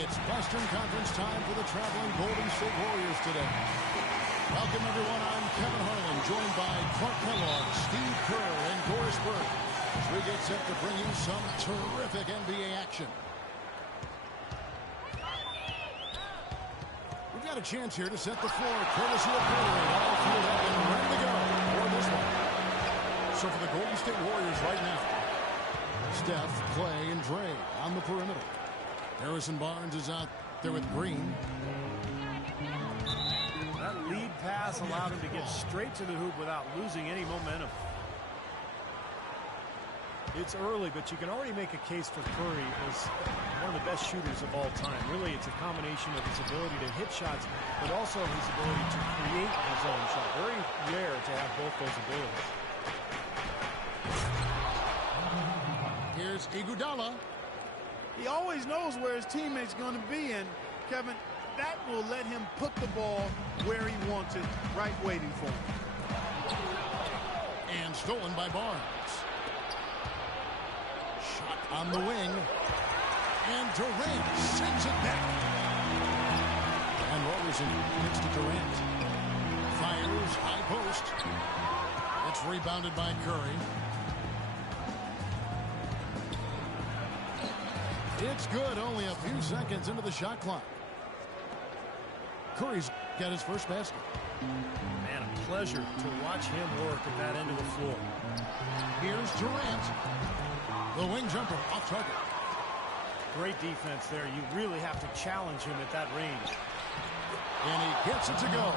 It's Western Conference time for the traveling Golden State Warriors today. Welcome, everyone. I'm Kevin Harlan, joined by Clark Kellogg, Steve Kerr, and Doris Burke, as we get set to bring you some terrific NBA action. We've got a chance here to set the floor, courtesy of Gatorade, all fueled up and ready to go for this one. So for the Golden State Warriors right now, Steph, Clay, and Dre on the perimeter. Harrison Barnes is out there with Green. That lead pass allowed him to get straight to the hoop without losing any momentum. It's early, but you can already make a case for Curry as one of the best shooters of all time. Really, it's a combination of his ability to hit shots, but also his ability to create his own shot. Very rare to have both those abilities. Here's Iguodala. He always knows where his teammate's going to be, and Kevin, that will let him put the ball where he wants it, right waiting for him. And stolen by Barnes. Shot on the wing. And Durant sends it back. And Robertson gets to Durant. Fires, high post. It's rebounded by Curry. It's good, only a few seconds into the shot clock. Curry's got his first basket. Man, a pleasure to watch him work at that end of the floor. Here's Durant. The wing jumper off target. Great defense there. You really have to challenge him at that range. And he gets it to go.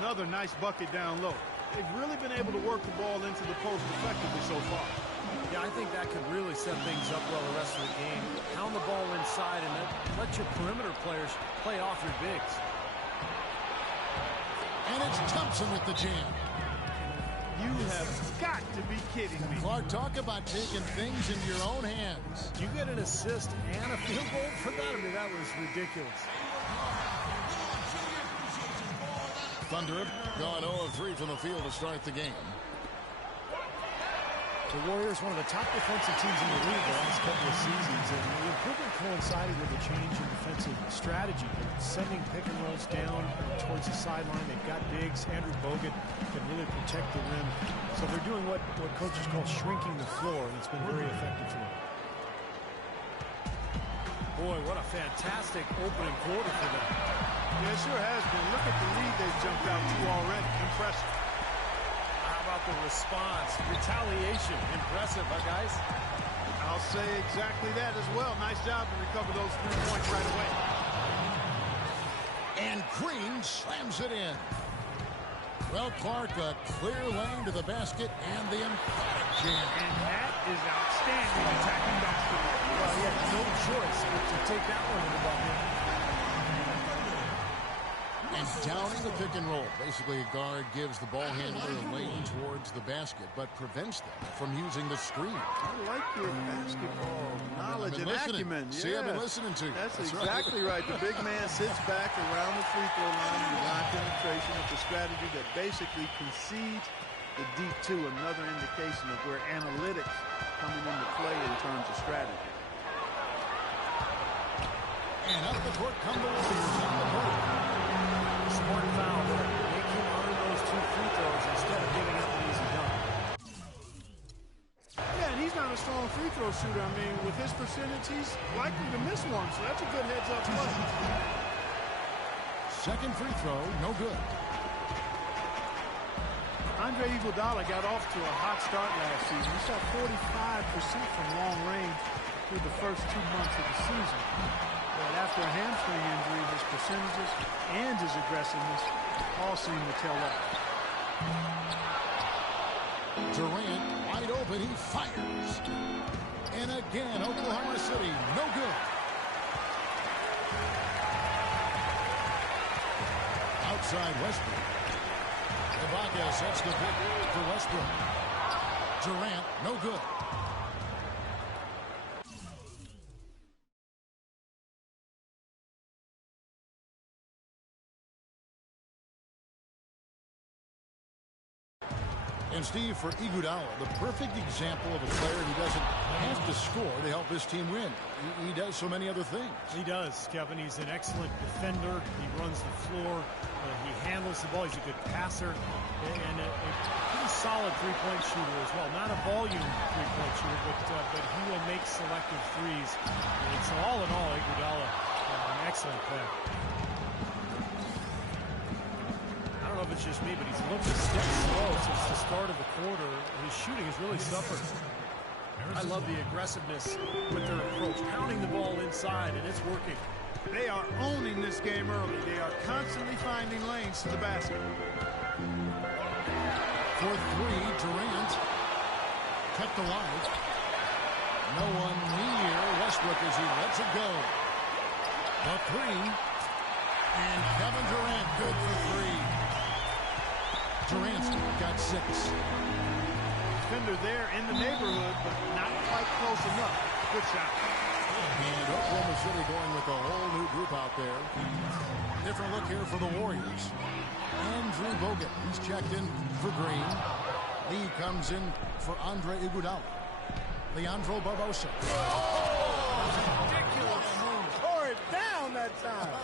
Another nice bucket down low. They've really been able to work the ball into the post effectively so far. Yeah, I think that could really set things up well the rest of the game. Pound the ball inside and then let your perimeter players play off your bigs. And it's Thompson with the jam. You have got to be kidding me. Clark, talk about taking things into your own hands. You get an assist and a field goal for that? I mean, that was ridiculous. Thunder going 0 of 3 from the field to start the game. The Warriors, one of the top defensive teams in the league the last couple of seasons, and the improvement coincided with a change in defensive strategy. They're sending pick and rolls down towards the sideline. They've got bigs. Andrew Bogut can really protect the rim. So they're doing what coaches call shrinking the floor, and it's been very effective for them. Boy, what a fantastic opening quarter for them. Yeah, it sure has been. Look at the lead they've jumped out to already. Impressive. The response, retaliation, impressive, huh, guys? I'll say exactly that as well. Nice job to recover those 3 points right away. And Green slams it in. Well, Clark, a clear lane to the basket and the emphatic jam. And that is outstanding attacking basketball. Well, he had no choice but to take that one in the bucket. And downing the pick and roll. Basically, a guard gives the ball handler a lane towards the basket, but prevents them from using the screen. I like your basketball knowledge and acumen. See, I've been listening to you. That's exactly right. The big man sits back around the free throw line with non-penetration. It's a strategy that basically concedes the deep two, another indication of where analytics coming into play in terms of strategy. And up the court come the Warriors on the break. Smart foul there. Make him earn those 2 free throws instead of giving up an easy dunk. Yeah, and he's not a strong free throw shooter. I mean, with his percentage, he's likely to miss one, so that's a good heads-up play. Second free throw, no good. Andre Iguodala got off to a hot start last season. He shot 45% from long range through the first 2 months of the season. But after a hamstring injury, his percentages and his aggressiveness all seem to tail off. Durant wide open, he fires. And again, Oklahoma City, no good. Outside Westbrook. Ibaka sets the pick for Westbrook. Durant, no good. And Steve, for Iguodala, the perfect example of a player who doesn't have to score to help his team win. He does so many other things. He does, Kevin. He's an excellent defender. He runs the floor. He handles the ball. He's a good passer. And a pretty solid three-point shooter as well. Not a volume three-point shooter, but he will make selective threes. And so all in all, Iguodala, an excellent player. I don't know if it's just me, but he's looked a step slow since the start of the quarter. His shooting has really suffered. I love the aggressiveness with their approach, pounding the ball inside, and it's working. They are owning this game early. They are constantly finding lanes to the basket. For three, Durant kept alive. No one near Westbrook as he lets it go. The three, and Kevin Durant good for three. Durant's got 6. Defender there in the neighborhood, but not quite close enough. Good shot. And Oklahoma City going with a whole new group out there. Different look here for the Warriors. Andrew Bogut, he's checked in for Green. Lee comes in for Andre Iguodala. Leandro Barbosa. Oh, ridiculous. Tore it down that time.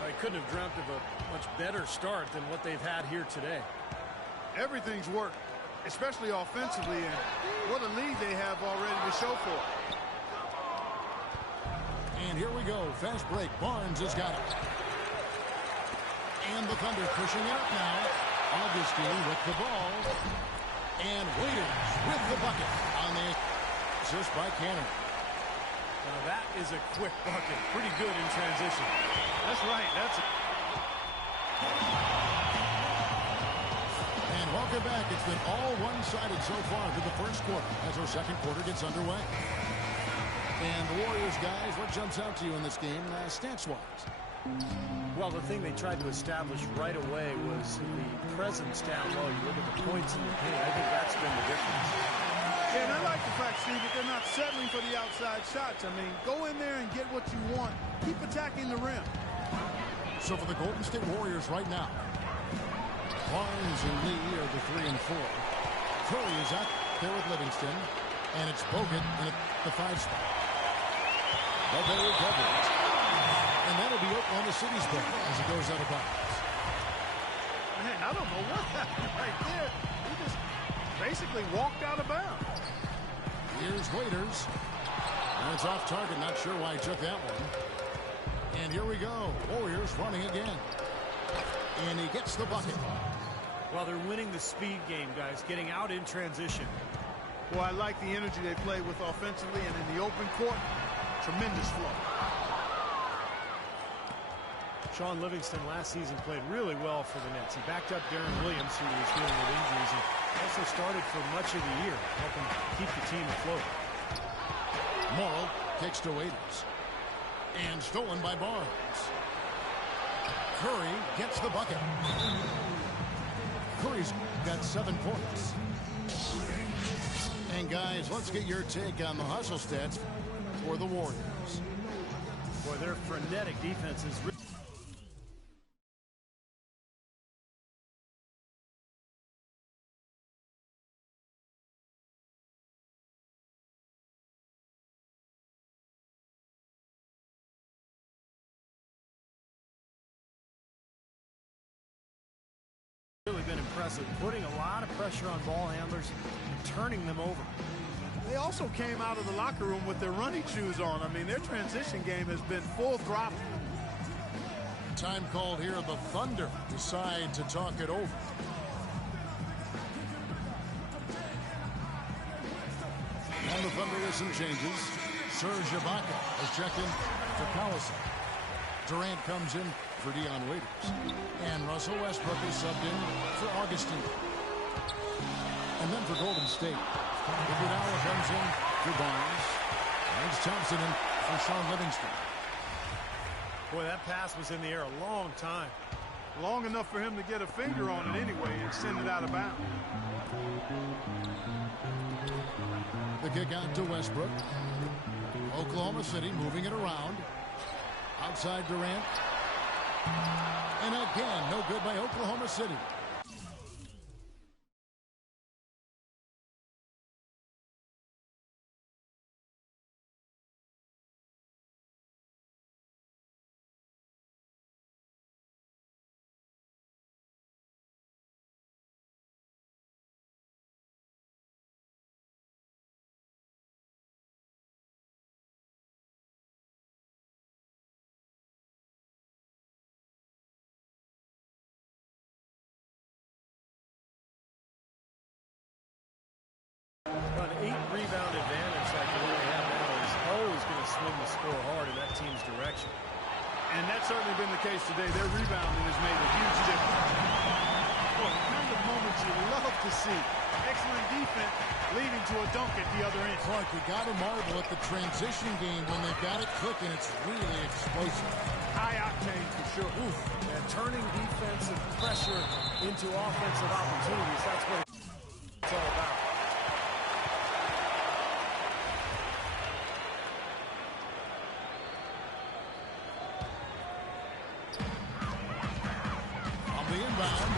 I couldn't have dreamt of a much better start than what they've had here today. Everything's worked, especially offensively, and what a lead they have already to show for it. And here we go. Fast break. Barnes has got it. And the Thunder pushing it up now. Augustine with the ball. And Waiters with the bucket on the assist by Cannon. Now that is a quick bucket. Pretty good in transition. That's right. And welcome back. It's been all one-sided so far through the first quarter as our second quarter gets underway. And the Warriors, guys, what jumps out to you in this game stats-wise? Well, the thing they tried to establish right away was the presence down low. You look at the points in the paint. I think that's been the difference. Yeah, and I like the fact, Steve, that they're not settling for the outside shots. I mean, go in there and get what you want. Keep attacking the rim. So for the Golden State Warriors right now, Barnes and Lee are the 3 and 4. Curry is out there with Livingston, and it's Bogut in the 5 spot. Bubba recovers. And that'll be Oklahoma City's ball as it goes out of bounds. Man, I don't know what happened right there. He just basically walked out of bounds. Here's Waiters. And it's off target. Not sure why he took that one. And here we go. Warriors running again. And he gets the bucket. Well, they're winning the speed game, guys, getting out in transition. Well, I like the energy they play with offensively, and in the open court, tremendous flow. Sean Livingston last season played really well for the Nets. He backed up Darren Williams, who was dealing with injuries, and also started for much of the year, helping keep the team afloat. Morrow kicks to Waiters. And stolen by Barnes. Curry gets the bucket. Curry's got 7 points. And guys, let's get your take on the hustle stats for the Warriors. Boy, their frenetic defense is really been impressive, putting a lot of pressure on ball handlers and turning them over. They also came out of the locker room with their running shoes on. I mean, their transition game has been full throttle. Time called here. The Thunder decide to talk it over. And the Thunder with some changes. Serge Ibaka has checked in for Kawasaki. Durant comes in for Dion Waiters. And Russell Westbrook is subbed in for Augustine. And then for Golden State, Iguodala comes in for Barnes. And Thompson in for Sean Livingston. Boy, that pass was in the air a long time. Long enough for him to get a finger on it anyway and send it out of bounds. The kick out to Westbrook. Oklahoma City moving it around. Outside Durant. And again, no good by Oklahoma City. swing the score hard in that team's direction. And that's certainly been the case today. Their rebounding has made a huge difference. Well, the kind of moments you love to see. Excellent defense leading to a dunk at the other end. Clark, you got to marvel at the transition game when they've got it clicking. It's really explosive. High octane for sure. Oof. And turning defensive pressure into offensive opportunities. That's what it's all about. On the inbound.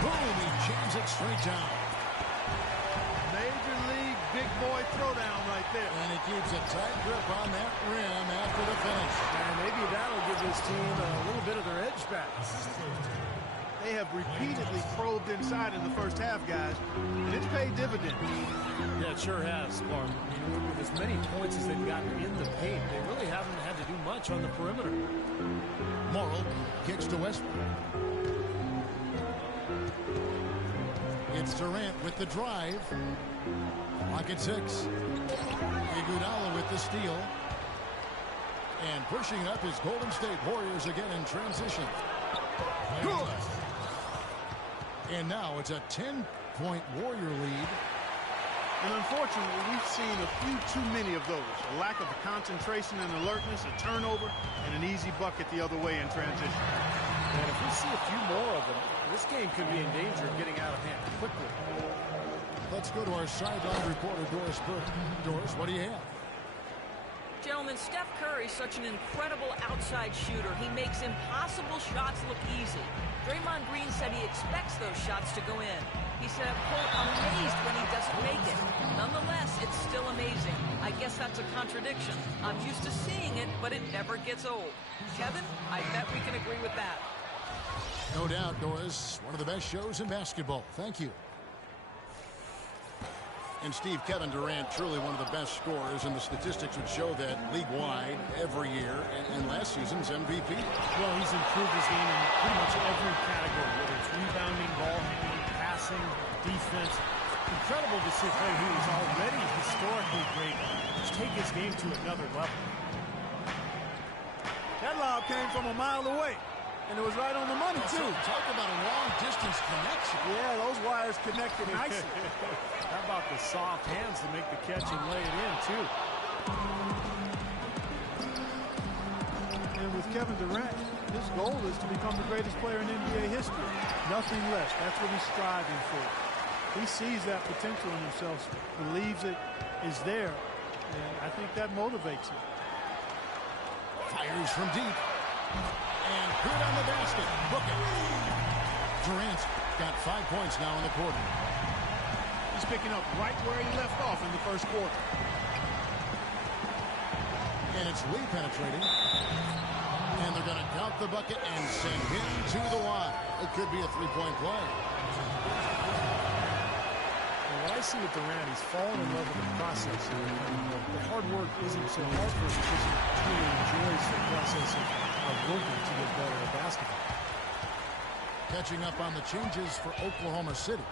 Boom, he jams it straight down. Major league big boy throwdown right there. And he keeps a tight grip on that rim after the finish. And maybe that'll give this team a little bit of their edge back. They have repeatedly probed inside in the first half, guys, and it's paid dividends. Yeah, it sure has, Clark. With as many points as they've gotten in the paint, they really haven't had to do much on the perimeter. Morrill kicks to Westbrook. It's Durant with the drive. Clock at 6. Iguodala with the steal. And pushing up his Golden State Warriors again in transition. Good. And now it's a 10-point Warrior lead. And unfortunately, we've seen a few too many of those. A lack of concentration and alertness, a turnover, and an easy bucket the other way in transition. And if we see a few more of them, this game could be in danger of getting out of hand quickly. Let's go to our sideline reporter, Doris Burke. Doris, what do you have? Gentlemen, Steph Curry's such an incredible outside shooter. He makes impossible shots look easy. Draymond Green said he expects those shots to go in. He said, quote, amazed when he doesn't make it. Nonetheless, it's still amazing. I guess that's a contradiction. I'm used to seeing it, but it never gets old. Kevin, I bet we can agree with that. No doubt, Doris. One of the best shows in basketball. Thank you. And Steve, Kevin Durant, truly one of the best scorers, and the statistics would show that league-wide every year, and last season's MVP. Well, he's improved his game in pretty much every category, whether it's rebounding, ball handling, passing, defense. Incredible to see a player who is already historically great just take his game to another level. That lob came from a mile away, and it was right on the money, too. Talk about a long-distance connection. Yeah, those wires connected nicely. How about the soft hands to make the catch and lay it in, too? And with Kevin Durant, his goal is to become the greatest player in NBA history. Nothing less. That's what he's striving for. He sees that potential in himself, believes it is there, and I think that motivates him. Fires from deep. And good on the basket. Book it. Durant's got 5 points now in the quarter. He's picking up right where he left off in the first quarter. And it's Lee penetrating. And they're going to count the bucket and send him to the line. It could be a three-point play. And what I see with Durant, he's fallen in love with the process. The hard work isn't so hard for him because he truly enjoys the process of working to get better at basketball. Catching up on the changes for Oklahoma City.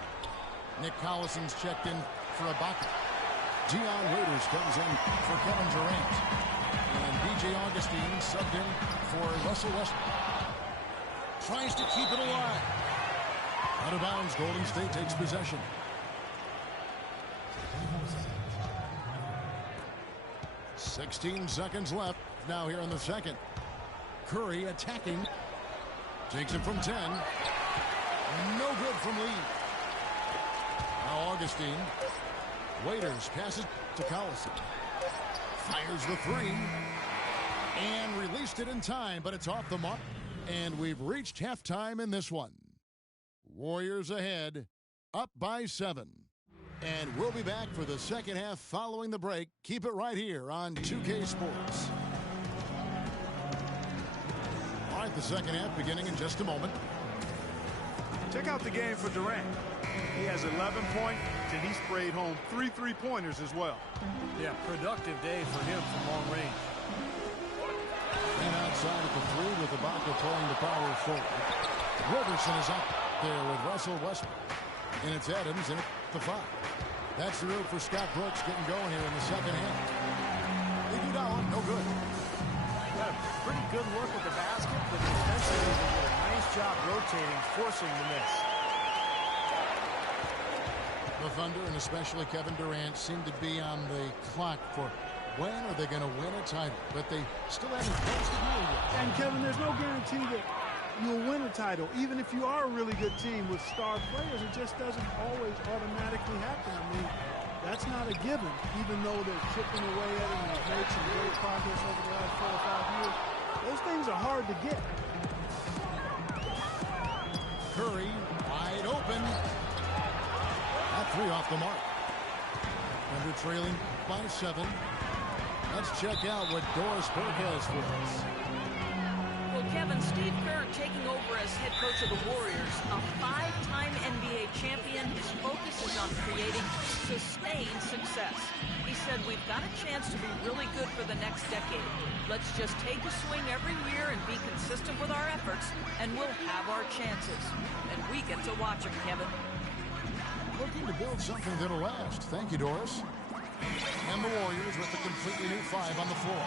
Nick Collison's checked in for Ibaka. Dion Waiters comes in for Kevin Durant. And B.J. Augustine subbed in for Russell Westbrook. Tries to keep it alive. Out of bounds, Golden State takes possession. "16 seconds left now here in the second. Curry attacking. Takes it from 10. No good from Lee. Now Augustine. Waiters passes to Collison. Fires the three. And released it in time, but it's off the mark. And we've reached halftime in this one. Warriors ahead, up by 7. And we'll be back for the second half following the break. Keep it right here on 2K Sports. All right, the second half beginning in just a moment. Check out the game for Durant. He has 11 points, and he sprayed home 3 3-pointers as well. Yeah, productive day for him from long range. And outside at the 3 with Ibaka pulling the power forward. Roberson is up there with Russell Westbrook. And it's Adams in at the 5. That's the route for Scott Brooks getting going here in the second half. Iguodala No good. Got a pretty good look at the basket, but defensively they did a nice job rotating, forcing the miss. The Thunder, and especially Kevin Durant, seem to be on the clock for when are they going to win a title. But they still haven't closed the deal yet. And, Kevin, there's no guarantee that you'll win a title. Even if you are a really good team with star players, it just doesn't always automatically happen. I mean, that's not a given, even though they're chipping away at it and they've made some great progress over the last 4 or 5 years. Those things are hard to get. Curry, wide open. That three off the mark. Thunder trailing by 7. Let's check out what Doris Burke has for us. Well, Kevin, Steve Kerr taking over as head coach of the Warriors, a 5-time NBA champion. His focus is on creating sustained success. He said, we've got a chance to be really good for the next decade. Let's just take a swing every year and be consistent with our efforts, and we'll have our chances. And we get to watch him, Kevin. Looking to build something that'll last. Thank you, Doris. And the Warriors with a completely new 5 on the floor.